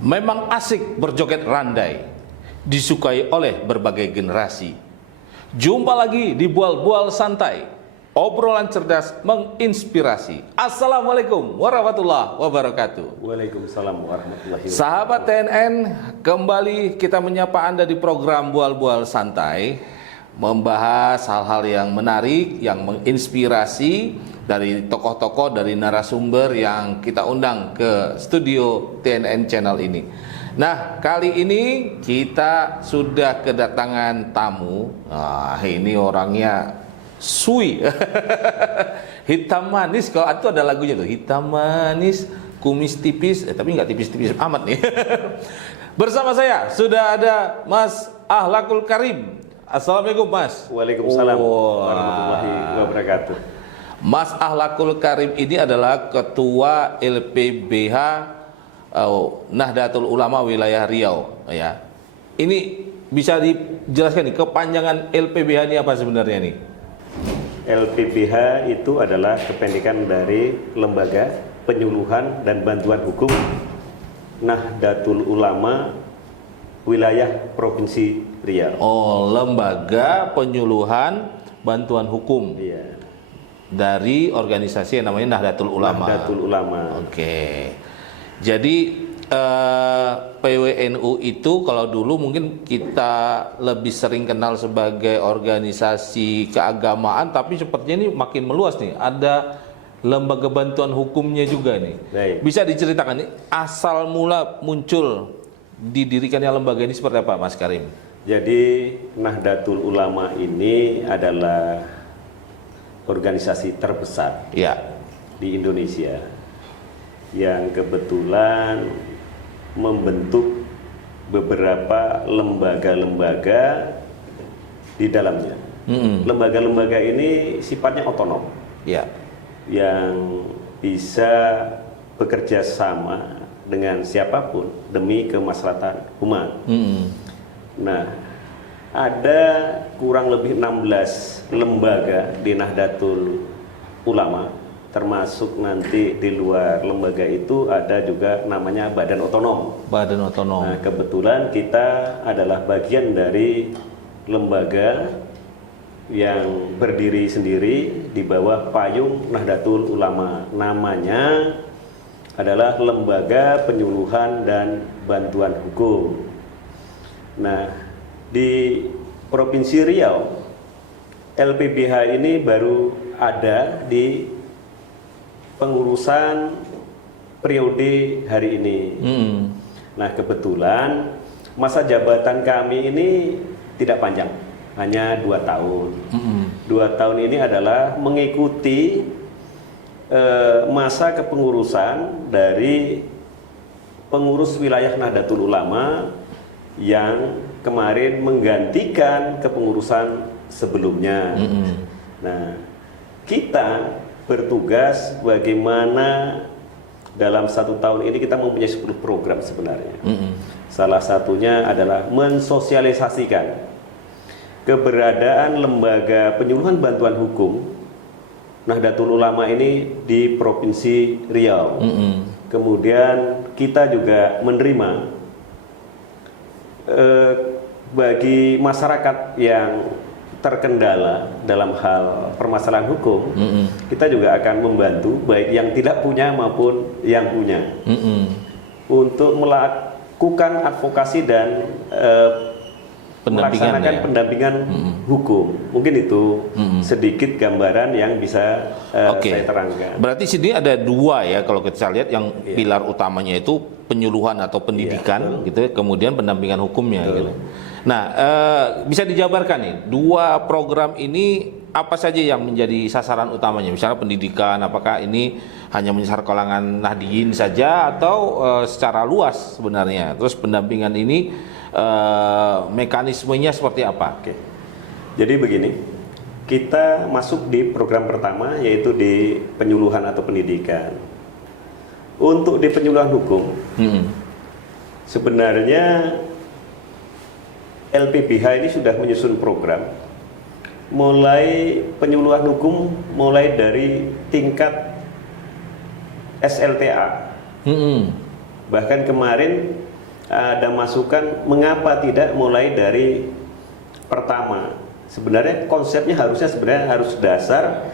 Memang asik berjoget randai, disukai oleh berbagai generasi. Jumpa lagi di Bual-Bual Santai, obrolan cerdas menginspirasi. Assalamualaikum warahmatullahi wabarakatuh. Waalaikumsalam warahmatullahi wabarakatuh. Sahabat TNN, kembali kita menyapa Anda di program Bual-Bual Santai, membahas hal-hal yang menarik, yang menginspirasi dari tokoh-tokoh, dari narasumber yang kita undang ke studio TNN Channel ini. Nah, kali ini kita sudah kedatangan tamu. Nah, ini orangnya sui. Hitam manis, kalau itu ada lagunya tuh, hitam manis, kumis tipis, tapi nggak tipis-tipis amat nih. Bersama saya sudah ada Mas Ahlakul Karim. Assalamualaikum Mas. Waalaikumsalam warahmatullahi wabarakatuh. Mas Ahlakul Karim ini adalah Ketua LPBH Nahdlatul Ulama Wilayah Riau, ya. Ini bisa dijelaskan nih kepanjangan LPBH ini apa sebenarnya nih? LPBH itu adalah kependekan dari Lembaga Penyuluhan dan Bantuan Hukum Nahdlatul Ulama Wilayah Provinsi Riau. Oh, Lembaga Penyuluhan Bantuan Hukum. Iya. Dari organisasi yang namanya Nahdlatul Ulama. Nahdlatul Ulama. Oke. Jadi PWNU itu kalau dulu mungkin kita lebih sering kenal sebagai organisasi keagamaan, tapi sepertinya ini makin meluas nih. Ada lembaga bantuan hukumnya juga nih. Baik. Bisa diceritakan nih asal mula muncul didirikannya lembaga ini seperti apa, Mas Karim? Jadi Nahdlatul Ulama ini adalah organisasi terbesar Ya. di Indonesia yang kebetulan membentuk beberapa lembaga-lembaga di dalamnya. Lembaga-lembaga ini sifatnya otonom, Ya. yang bisa bekerja sama dengan siapapun demi kemaslahatan umat. Nah, ada kurang lebih 16 lembaga di Nahdlatul Ulama, termasuk nanti di luar lembaga itu ada juga namanya badan otonom. Badan otonom. Nah, kebetulan kita adalah bagian dari lembaga yang berdiri sendiri di bawah payung Nahdlatul Ulama. Namanya adalah Lembaga Penyuluhan dan Bantuan Hukum. Nah, di Provinsi Riau, LPBH ini baru ada di pengurusan periode hari ini. Nah, kebetulan masa jabatan kami ini tidak panjang, hanya 2 tahun. 2 tahun ini adalah mengikuti masa kepengurusan dari pengurus wilayah Nahdlatul Ulama yang kemarin menggantikan kepengurusan sebelumnya. Nah, kita bertugas bagaimana dalam 1 tahun ini kita mempunyai 10 program sebenarnya. Salah satunya adalah mensosialisasikan keberadaan Lembaga Penyuluhan Bantuan Hukum Nahdlatul Ulama ini di Provinsi Riau. Kemudian kita juga menerima bagi masyarakat yang terkendala dalam hal permasalahan hukum, kita juga akan membantu baik yang tidak punya maupun yang punya untuk melakukan advokasi dan melaksanakan pendampingan hukum. Mungkin itu sedikit gambaran yang bisa saya terangkan. Berarti sini ada 2 ya kalau kita lihat, yang pilar utamanya itu penyuluhan atau pendidikan, gitu, kemudian pendampingan hukumnya. Gitu. Nah, bisa dijabarkan nih 2 program ini apa saja yang menjadi sasaran utamanya? Misalnya pendidikan, apakah ini hanya menyasar kalangan Nahdiyin saja atau secara luas sebenarnya? Terus pendampingan ini mekanismenya seperti apa? Oke. Jadi begini, kita masuk di program pertama yaitu di penyuluhan atau pendidikan. Untuk di penyuluhan hukum, sebenarnya LPBH ini sudah menyusun program mulai penyuluhan hukum mulai dari tingkat SLTA. Bahkan kemarin ada masukan mengapa tidak mulai dari pertama. Sebenarnya konsepnya sebenarnya harus dasar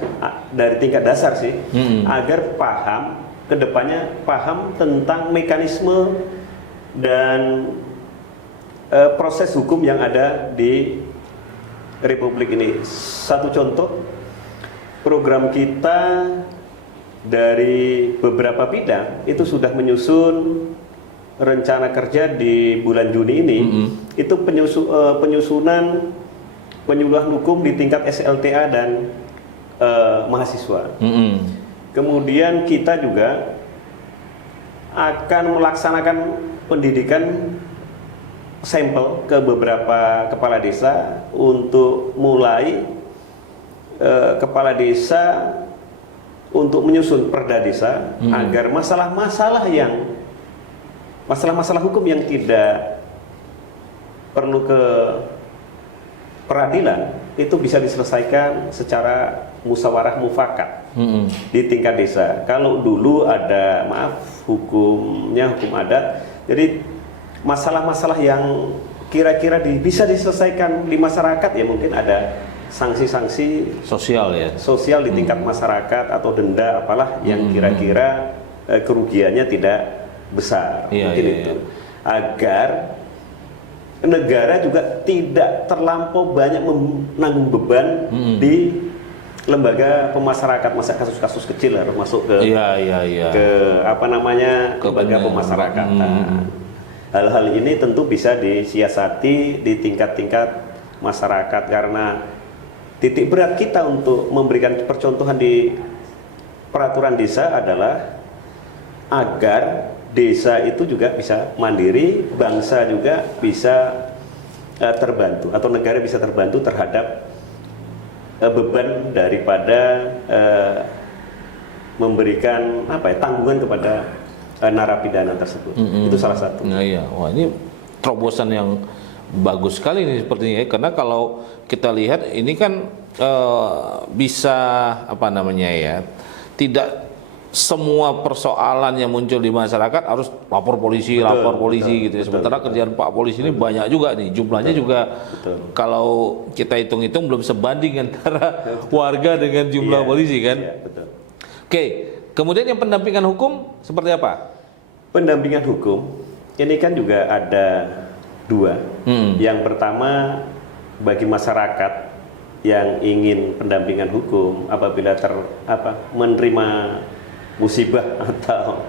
dari tingkat dasar sih, agar paham kedepannya paham tentang mekanisme dan proses hukum yang ada di Republik ini. Satu contoh, program kita dari beberapa bidang itu sudah menyusun rencana kerja di bulan Juni ini. Itu penyusunan penyuluhan hukum di tingkat SLTA dan mahasiswa. Kemudian kita juga akan melaksanakan pendidikan sampel ke beberapa kepala desa untuk mulai kepala desa untuk menyusun perda desa agar masalah-masalah hukum yang tidak perlu ke peradilan itu bisa diselesaikan secara musyawarah mufakat di tingkat desa. Kalau dulu ada hukumnya hukum adat, jadi masalah-masalah yang kira-kira bisa diselesaikan di masyarakat ya mungkin ada sanksi-sanksi sosial di tingkat masyarakat atau denda apalah yang kira-kira kerugiannya tidak besar itu agar negara juga tidak terlampau banyak menanggung beban di lembaga pemasyarakat, masa kasus-kasus kecil harus masuk ke lembaga pemasarakatan. Hal-hal ini tentu bisa disiasati di tingkat-tingkat masyarakat karena titik berat kita untuk memberikan percontohan di peraturan desa adalah agar desa itu juga bisa mandiri, bangsa juga bisa terbantu atau negara bisa terbantu terhadap beban daripada memberikan tanggungan kepada narapidana tersebut. Itu salah satu. Nah, iya. Wah, ini terobosan yang bagus sekali nih sepertinya ya. Karena kalau kita lihat ini kan bisa tidak semua persoalan yang muncul di masyarakat harus lapor polisi gitu. Sementara kerjaan Pak Polisi ini banyak juga nih, jumlahnya juga kalau kita hitung-hitung belum sebanding antara warga dengan jumlah polisi kan. Oke, kemudian yang pendampingan hukum seperti apa? Pendampingan hukum ini kan juga ada dua. Yang pertama bagi masyarakat yang ingin pendampingan hukum apabila menerima musibah atau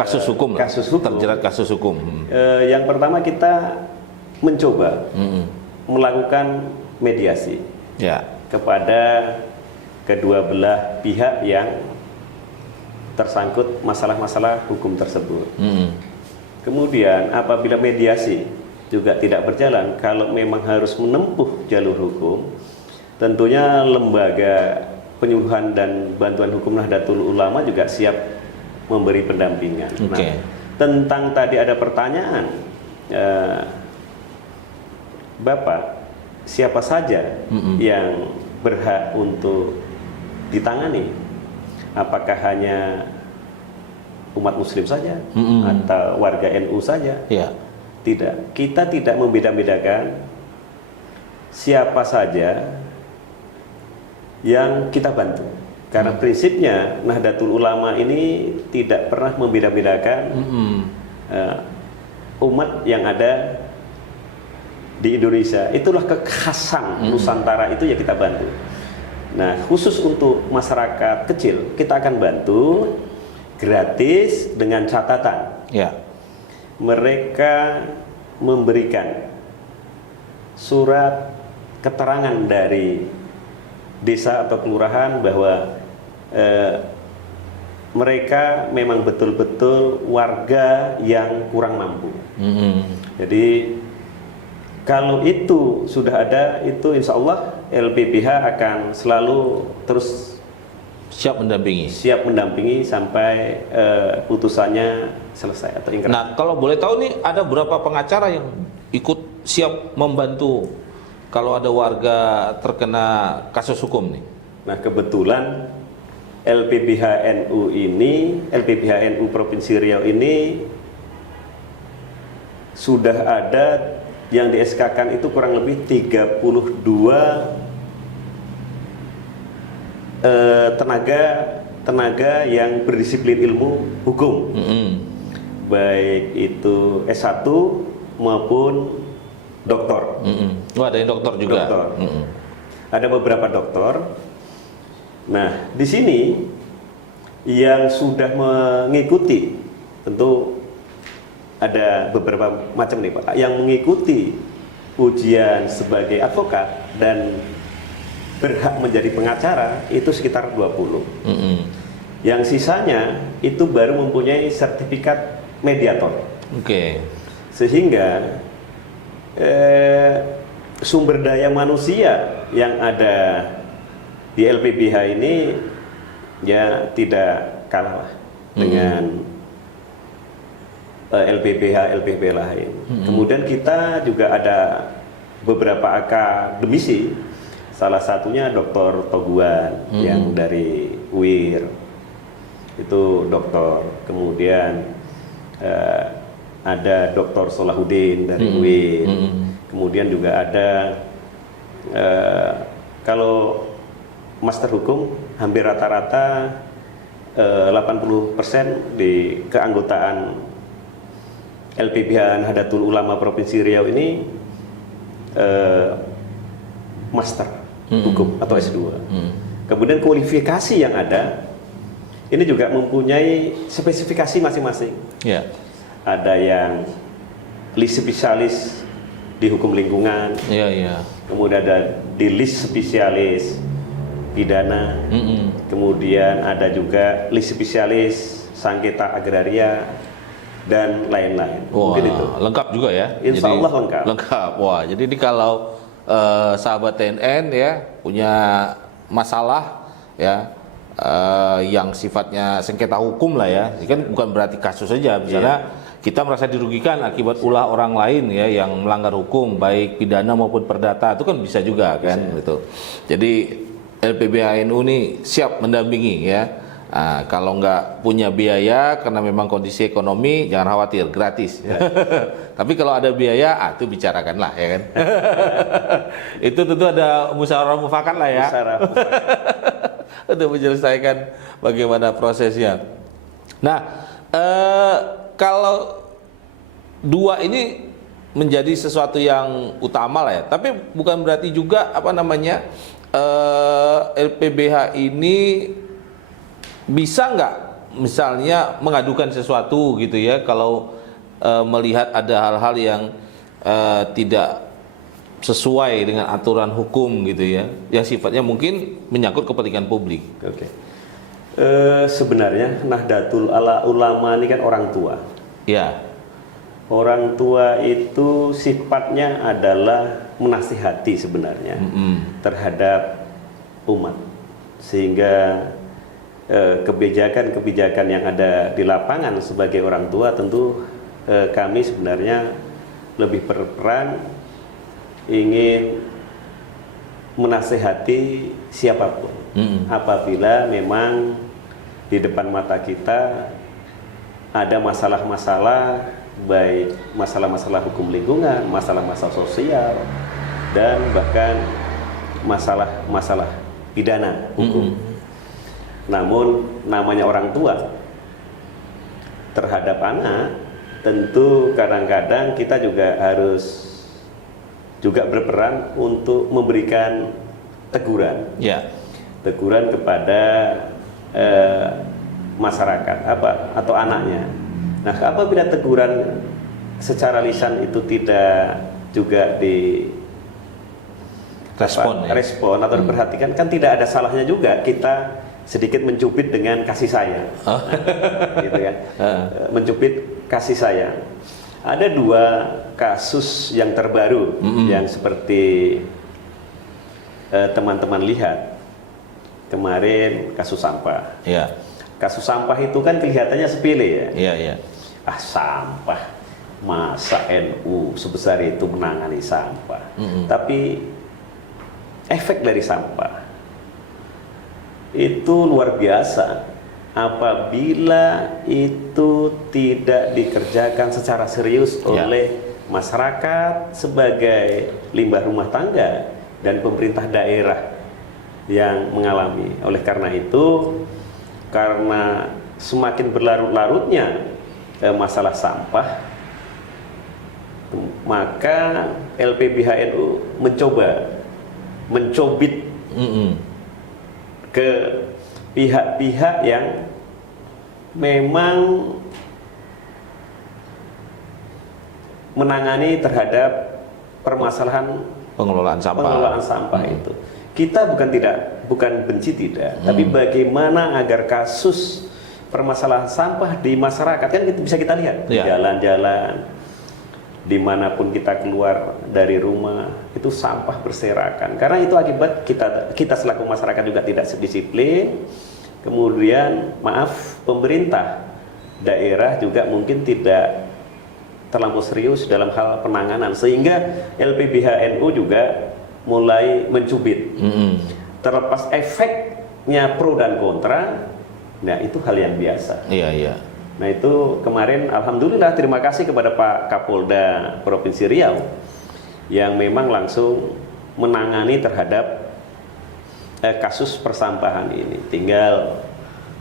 kasus hukum terjerat kasus hukum. Yang pertama kita mencoba melakukan mediasi kepada kedua belah pihak yang tersangkut masalah-masalah hukum tersebut. Kemudian apabila mediasi juga tidak berjalan, kalau memang harus menempuh jalur hukum, tentunya lembaga penyuluhan dan bantuan hukum Nahdlatul Ulama juga siap memberi pendampingan. Nah, tentang tadi ada pertanyaan, Bapak, siapa saja yang berhak untuk ditangani? Apakah hanya umat Muslim saja atau warga NU saja? Tidak, kita tidak membeda-bedakan siapa saja yang kita bantu. Karena prinsipnya Nahdlatul Ulama ini tidak pernah membeda-bedakan umat yang ada di Indonesia. Itulah kekhasan Nusantara, itu ya kita bantu. Nah, khusus untuk masyarakat kecil kita akan bantu gratis dengan catatan. Mereka memberikan surat keterangan dari desa atau kelurahan bahwa mereka memang betul-betul warga yang kurang mampu. Jadi kalau itu sudah ada, itu insya Allah LPPH akan selalu terus siap mendampingi sampai putusannya selesai atau ingkrah. Nah, kalau boleh tahu nih ada berapa pengacara yang ikut siap membantu kalau ada warga terkena kasus hukum nih? Nah, kebetulan LPPH NU Provinsi Riau ini sudah ada yang di SK-kan itu kurang lebih 32 tenaga yang berdisiplin ilmu hukum, baik itu S1 maupun doktor. Oh, ada yang dokter juga. Dokter. Ada beberapa dokter. Nah, di sini yang sudah mengikuti, tentu ada beberapa macam nih Pak, yang mengikuti ujian sebagai advokat dan berhak menjadi pengacara itu sekitar 20. Yang sisanya itu baru mempunyai sertifikat mediator. Oke. Sehingga sumber daya manusia yang ada di LPBH ini ya tidak kalah dengan LPBH lain. Kemudian kita juga ada beberapa akademisi, salah satunya Dr. Toguan yang dari UIR, itu dokter. Kemudian ada Dr. Solahuddin dari UIR. Kemudian juga ada kalau master hukum hampir rata-rata 80% di keanggotaan LPBH Nahdlatul Ulama Provinsi Riau ini master hukum atau S2. Kemudian kualifikasi yang ada ini juga mempunyai spesifikasi masing-masing. Ya. Ada yang spesialis di hukum lingkungan, kemudian ada di list spesialis pidana, kemudian ada juga list spesialis sengketa agraria dan lain-lain. Wah, mungkin itu lengkap juga ya. Insya Allah lengkap. Lengkap. Wah, jadi ini kalau sahabat TNN ya punya masalah ya yang sifatnya sengketa hukum lah ya, ini kan bukan berarti kasus saja, misalnya kita merasa dirugikan akibat ulah orang lain ya yang melanggar hukum baik pidana maupun perdata, itu kan bisa juga kan gitu. Jadi LPBHNU ini siap mendampingi ya. Nah, kalau nggak punya biaya karena memang kondisi ekonomi, jangan khawatir, gratis. Tapi kalau ada biaya, itu bicarakanlah ya kan. Itu tentu ada musyawarah mufakat lah ya. Untuk menyelesaikan bagaimana prosesnya. Nah, kalau dua ini menjadi sesuatu yang utama lah ya. Tapi bukan berarti juga LPBH ini bisa nggak misalnya mengadukan sesuatu gitu ya kalau melihat ada hal-hal yang tidak sesuai dengan aturan hukum gitu ya, yang sifatnya mungkin menyangkut kepentingan publik. Oke. Sebenarnya Nahdlatul Ulama ini kan orang tua. Ya. Orang tua itu sifatnya adalah menasihati sebenarnya terhadap umat, sehingga kebijakan-kebijakan yang ada di lapangan sebagai orang tua tentu kami sebenarnya lebih berperan ingin menasehati siapapun apabila memang di depan mata kita ada masalah-masalah, baik masalah-masalah hukum lingkungan, masalah-masalah sosial, dan bahkan masalah-masalah pidana hukum. Namun namanya orang tua terhadap anak, tentu kadang-kadang kita juga harus berperan untuk memberikan teguran, teguran kepada masyarakat atau anaknya. Nah, apabila teguran secara lisan itu tidak juga respon atau diperhatikan, kan tidak ada salahnya juga kita sedikit mencubit dengan kasih sayang, gitu kan? Mencubit kasih sayang. Ada dua kasus yang terbaru yang seperti teman-teman lihat kemarin, kasus sampah. Kasus sampah itu kan kelihatannya sepele ya. Sampah, masa NU sebesar itu menangani sampah. Tapi efek dari sampah itu luar biasa apabila itu tidak dikerjakan secara serius Ya. oleh masyarakat sebagai limbah rumah tangga dan pemerintah daerah yang mengalami. Oleh karena itu, karena semakin berlarut-larutnya masalah sampah, maka LPBHNU mencobit ke pihak-pihak yang memang menangani terhadap permasalahan Pengelolaan sampah. itu. Kita bukan benci tidak, tapi bagaimana agar kasus permasalahan sampah di masyarakat kan bisa kita lihat di Ya. jalan-jalan, dimanapun kita keluar dari rumah itu sampah berserakan. Karena itu akibat kita selaku masyarakat juga tidak disiplin. Kemudian pemerintah daerah juga mungkin tidak terlampau serius dalam hal penanganan, sehingga LPBHNU juga mulai mencubit. Terlepas efeknya pro dan kontra, nah itu hal yang biasa. Iya, iya. Nah itu kemarin alhamdulillah terima kasih kepada Pak Kapolda Provinsi Riau yang memang langsung menangani terhadap kasus persampahan ini. Tinggal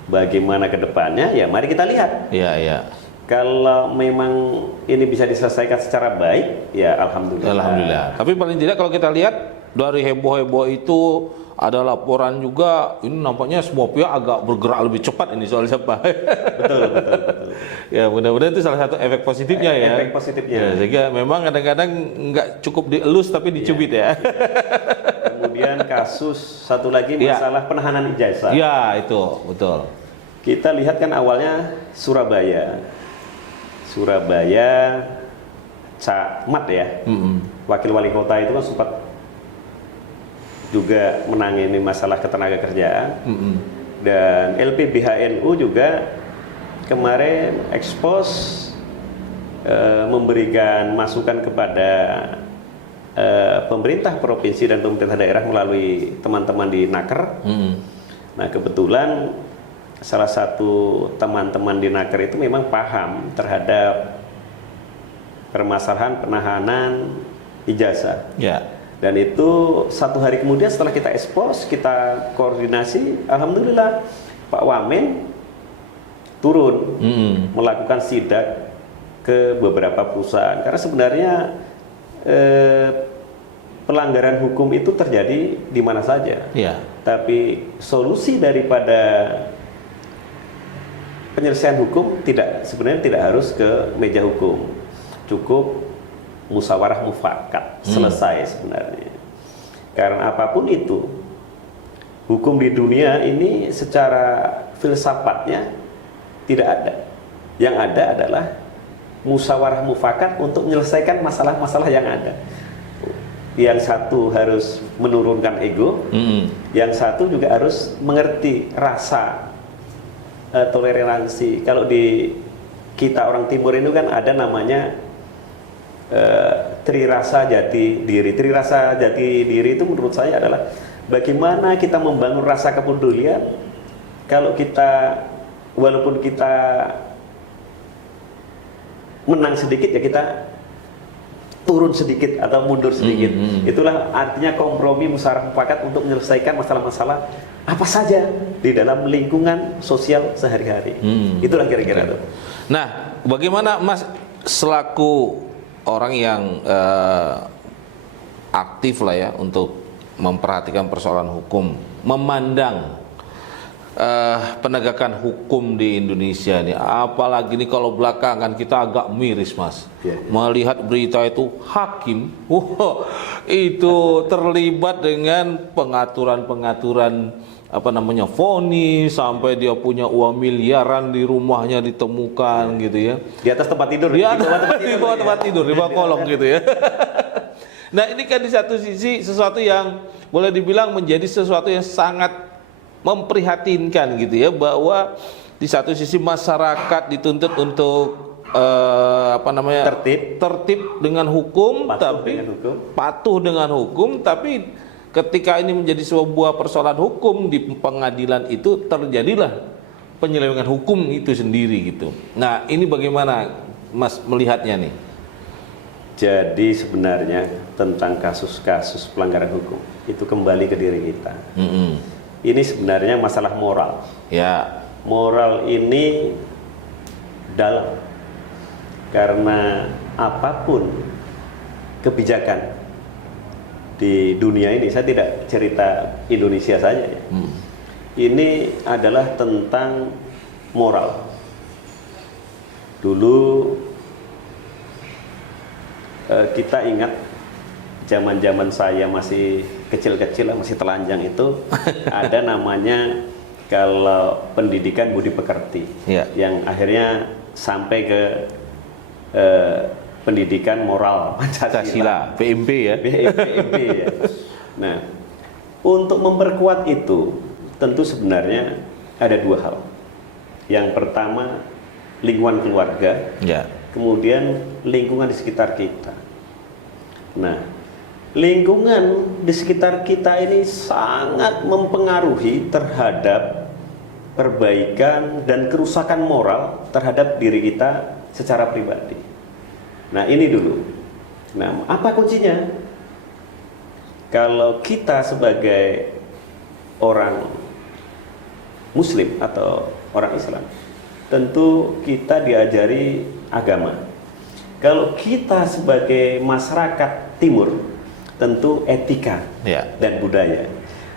bagaimana ke depannya, ya mari kita lihat. Iya, iya. Kalau memang ini bisa diselesaikan secara baik, ya alhamdulillah. Alhamdulillah. Tapi paling tidak kalau kita lihat dari heboh-heboh itu ada laporan juga, ini nampaknya semua pihak agak bergerak lebih cepat ini soal sampah. Betul. Ya mudah-mudahan itu salah satu efek positifnya ya. Efek positifnya. Ya, sehingga memang kadang-kadang nggak cukup dielus tapi dicubit ya. Kemudian kasus satu lagi Ya. masalah penahanan ijazah. Ya itu betul. Kita lihat kan awalnya Surabaya, Camat ya, wakil wali kota itu kan sempat juga menangani masalah ketenaga kerjaan, dan LPBHNU juga kemarin ekspos memberikan masukan kepada pemerintah provinsi dan pemerintah daerah melalui teman-teman di Naker. Nah kebetulan salah satu teman-teman di Naker itu memang paham terhadap permasalahan penahanan ijazah. Ya. Dan itu satu hari kemudian setelah kita ekspos, kita koordinasi, alhamdulillah Pak Wamen turun melakukan sidak ke beberapa perusahaan. Karena sebenarnya pelanggaran hukum itu terjadi di mana saja. Ya. Tapi solusi daripada penyelesaian hukum sebenarnya tidak harus ke meja hukum, cukup musyawarah mufakat selesai sebenarnya. Karena apapun itu, hukum di dunia ini secara filsafatnya tidak ada. Yang ada adalah musyawarah mufakat untuk menyelesaikan masalah-masalah yang ada. Yang satu harus menurunkan ego, yang satu juga harus mengerti rasa toleransi. Kalau di kita orang timur itu kan ada namanya trirasa jati diri. Trirasa jati diri itu menurut saya adalah bagaimana kita membangun rasa kepedulian. Kalau kita, walaupun kita menang sedikit, ya kita turun sedikit atau mundur sedikit. Itulah artinya kompromi musyawarah mufakat untuk menyelesaikan masalah-masalah apa saja di dalam lingkungan sosial sehari-hari. Itulah kira-kira itu. Nah, bagaimana Mas selaku orang yang aktif lah ya untuk memperhatikan persoalan hukum, memandang penegakan hukum di Indonesia ini, apalagi nih kalau belakangan kita agak miris Mas, melihat berita itu hakim, itu terlibat dengan pengaturan apa namanya vonis, sampai dia punya uang miliaran di rumahnya ditemukan gitu ya, di atas tempat tidur, di bawah tempat tidur, di bawah kolong gitu ya. Nah ini kan di satu sisi sesuatu yang boleh dibilang menjadi sesuatu yang sangat memprihatinkan gitu ya, bahwa di satu sisi masyarakat dituntut untuk apa namanya tertib dengan hukum, patuh dengan hukum, tapi ketika ini menjadi sebuah persoalan hukum di pengadilan itu terjadilah penyelewengan hukum itu sendiri gitu. Nah, ini bagaimana Mas melihatnya nih? Jadi sebenarnya tentang kasus-kasus pelanggaran hukum itu kembali ke diri kita. Ini sebenarnya masalah moral. Ya. Moral ini dalam, karena apapun kebijakan di dunia ini, saya tidak cerita Indonesia saja ya. Ini adalah tentang moral. Dulu kita ingat zaman-zaman saya masih kecil-kecil, masih telanjang itu ada namanya kalau pendidikan budi pekerti, yang akhirnya sampai ke pendidikan moral Pancasila, PMP ya. PMP ya. Nah, untuk memperkuat itu tentu sebenarnya ada dua hal. Yang pertama lingkungan keluarga, kemudian lingkungan di sekitar kita. Nah, lingkungan di sekitar kita ini sangat mempengaruhi terhadap perbaikan dan kerusakan moral terhadap diri kita secara pribadi. Nah, ini dulu. Nah, apa kuncinya? Kalau kita sebagai orang Muslim atau orang Islam, tentu kita diajari agama. Kalau kita sebagai masyarakat Timur, tentu etika dan budaya.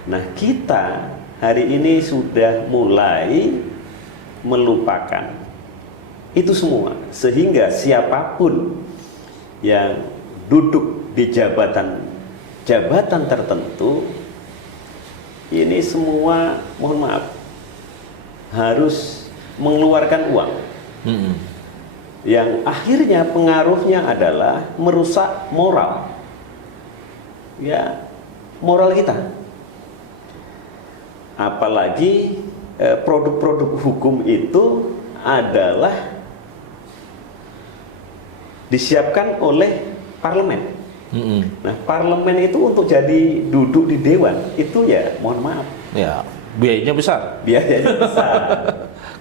Nah, kita hari ini sudah mulai melupakan itu semua, sehingga siapapun yang duduk di jabatan tertentu, ini semua, mohon maaf, harus mengeluarkan uang. Yang akhirnya pengaruhnya adalah merusak moral. Ya, moral kita. Apalagi produk-produk hukum itu adalah disiapkan oleh parlemen. Nah, parlemen itu untuk jadi duduk di dewan itu ya, mohon maaf. Ya, biayanya besar. Biayanya besar.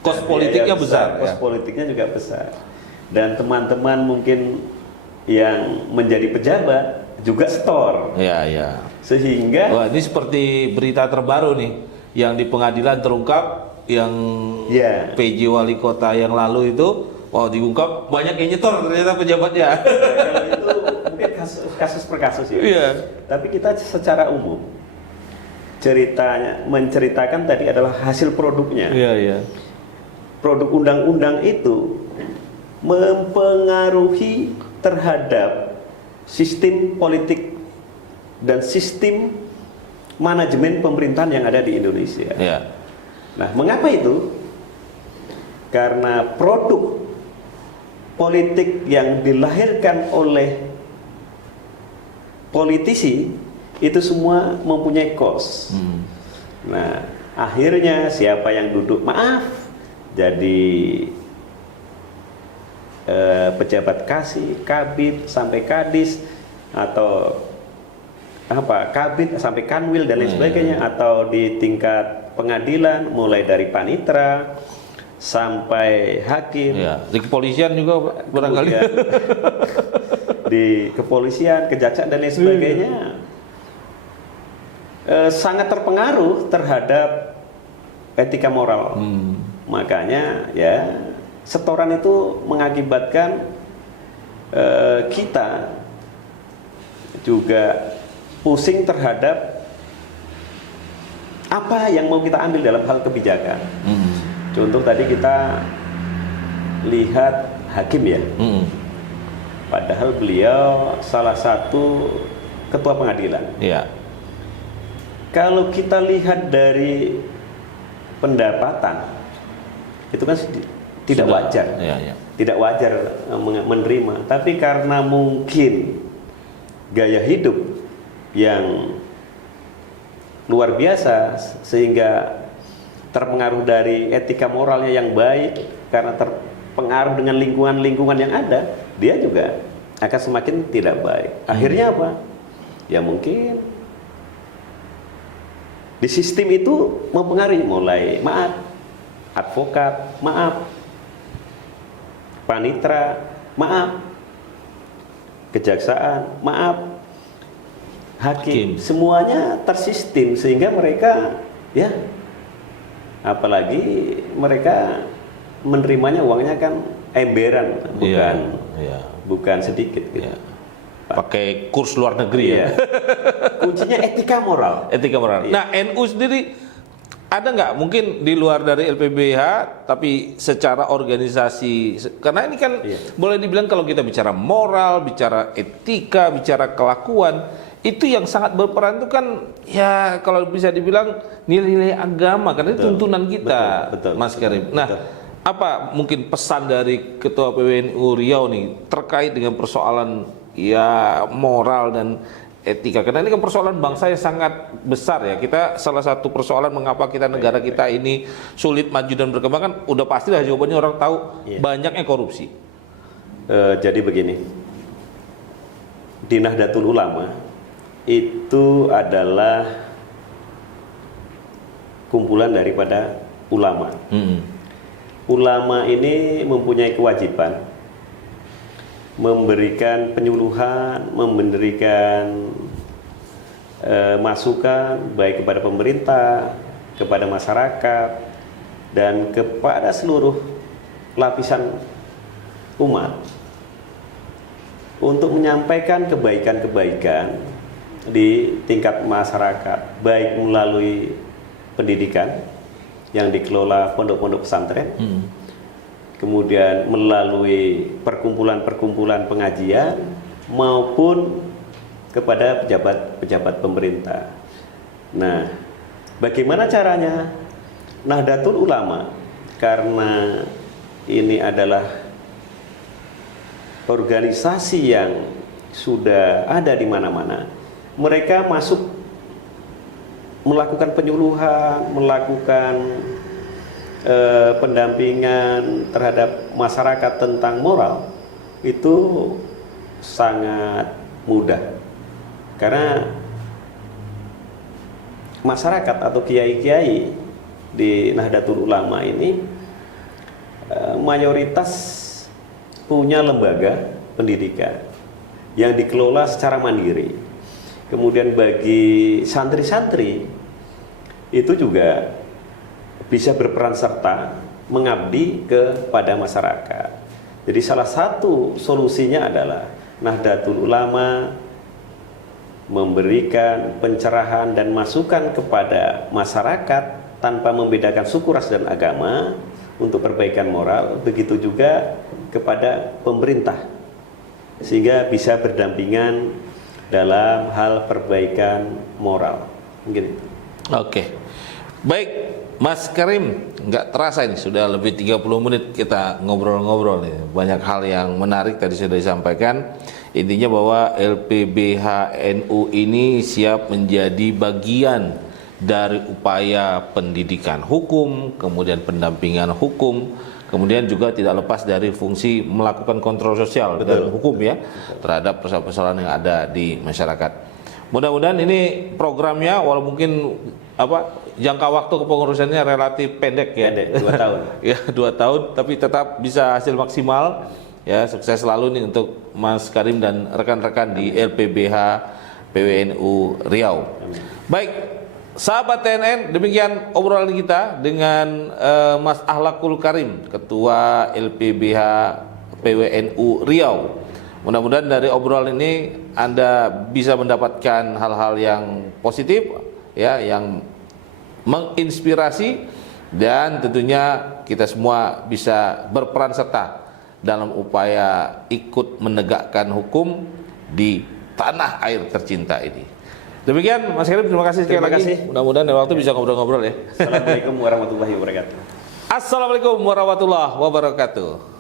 Kos politiknya besar. Kos politiknya juga besar. Dan teman-teman mungkin yang menjadi pejabat juga store. Ya. Sehingga wah, ini seperti berita terbaru nih, yang di pengadilan terungkap yang PJ wali kota yang lalu itu, wow, diungkap banyak yang nyetor ternyata pejabatnya. Kalau itu mungkin kasus per kasus ya. Tapi kita secara umum menceritakan tadi adalah hasil produknya. Produk undang-undang itu mempengaruhi terhadap sistem politik dan sistem manajemen pemerintahan yang ada di Indonesia. Nah, mengapa itu? Karena produk politik yang dilahirkan oleh politisi itu semua mempunyai kos. Nah, akhirnya siapa yang duduk, maaf, jadi pejabat kasih, kabid sampai kadis, atau kabid sampai kanwil dan lain sebagainya, atau di tingkat pengadilan mulai dari panitra sampai hakim. Di kepolisian juga barangkali. Di kepolisian, kejaksaan dan lain sebagainya sangat terpengaruh terhadap etika moral. Makanya ya, setoran itu mengakibatkan kita juga pusing terhadap apa yang mau kita ambil dalam hal kebijakan. Contoh tadi kita lihat hakim ya, padahal beliau salah satu ketua pengadilan. Kalau kita lihat dari pendapatan, itu kan tidak wajar. Tidak wajar menerima. Tapi karena mungkin gaya hidup yang luar biasa, sehingga terpengaruh dari etika moralnya yang baik, karena terpengaruh dengan lingkungan yang ada, dia juga akan semakin tidak baik. Akhirnya apa? Ya mungkin di sistem itu mempengaruhi, mulai maaf, advokat, maaf, panitra, maaf, kejaksaan, maaf, hakim, semuanya tersistem sehingga mereka ya, apalagi mereka menerimanya uangnya kan emberan, bukan sedikit gitu. Pakai kurs luar negeri ya. Kuncinya etika moral. Etika moral. Nah, NU sendiri ada nggak mungkin di luar dari LPBH tapi secara organisasi, karena ini kan boleh dibilang kalau kita bicara moral, bicara etika, bicara kelakuan, itu yang sangat berperan itu kan ya kalau bisa dibilang nilai-nilai agama, karena itu tuntunan kita, Mas Karim. Nah, apa mungkin pesan dari Ketua PWNU Riau nih terkait dengan persoalan ya moral dan etika, karena ini kan persoalan bangsa yang sangat besar ya. Kita salah satu persoalan mengapa kita negara kita ini sulit maju dan berkembang kan udah pastilah jawabannya, orang tahu banyaknya korupsi. Jadi begini, di Nahdlatul Ulama itu adalah kumpulan daripada ulama. Ulama ini mempunyai kewajiban memberikan penyuluhan, memberikan masukan baik kepada pemerintah, kepada masyarakat, dan kepada seluruh lapisan umat untuk menyampaikan kebaikan-kebaikan di tingkat masyarakat, baik melalui pendidikan yang dikelola pondok-pondok pesantren, kemudian melalui perkumpulan-perkumpulan pengajian maupun kepada pejabat-pejabat pemerintah. Nah, bagaimana caranya? Nahdlatul Ulama, karena ini adalah organisasi yang sudah ada di mana-mana, mereka masuk melakukan penyuluhan, melakukan pendampingan terhadap masyarakat tentang moral itu sangat mudah, karena masyarakat atau kiai-kiai di Nahdlatul Ulama ini mayoritas punya lembaga pendidikan yang dikelola secara mandiri. Kemudian bagi santri-santri itu juga bisa berperan serta mengabdi kepada masyarakat. Jadi salah satu solusinya adalah Nahdlatul Ulama memberikan pencerahan dan masukan kepada masyarakat tanpa membedakan suku, ras, dan agama untuk perbaikan moral, begitu juga kepada pemerintah sehingga bisa berdampingan dalam hal perbaikan moral. Mungkin itu. Oke. Baik, Mas Karim, nggak terasa ini sudah lebih 30 menit kita ngobrol-ngobrol nih. Banyak hal yang menarik tadi sudah disampaikan. Intinya bahwa LPBH NU ini siap menjadi bagian dari upaya pendidikan hukum, kemudian pendampingan hukum, kemudian juga tidak lepas dari fungsi melakukan kontrol sosial dan hukum ya terhadap persoalan-persoalan yang ada di masyarakat. Mudah-mudahan ini programnya walau mungkin jangka waktu kepengurusannya relatif pendek ya. Pendek, 2 tahun. Ya, 2 tahun, tapi tetap bisa hasil maksimal. Ya, sukses selalu nih untuk Mas Karim dan rekan-rekan di LPBH PWNU Riau. Amin. Baik, sahabat TNN, demikian obrolan kita dengan Mas Akhlakul Karim, Ketua LPBH PWNU Riau. Mudah-mudahan dari obrolan ini Anda bisa mendapatkan hal-hal yang positif, ya, yang menginspirasi, dan tentunya kita semua bisa berperan serta dalam upaya ikut menegakkan hukum di tanah air tercinta ini. Demikian Mas Karim, terima kasih sekali lagi. Mudah-mudahan dari waktu bisa ngobrol-ngobrol ya. Assalamualaikum warahmatullahi wabarakatuh. Assalamualaikum warahmatullahi wabarakatuh.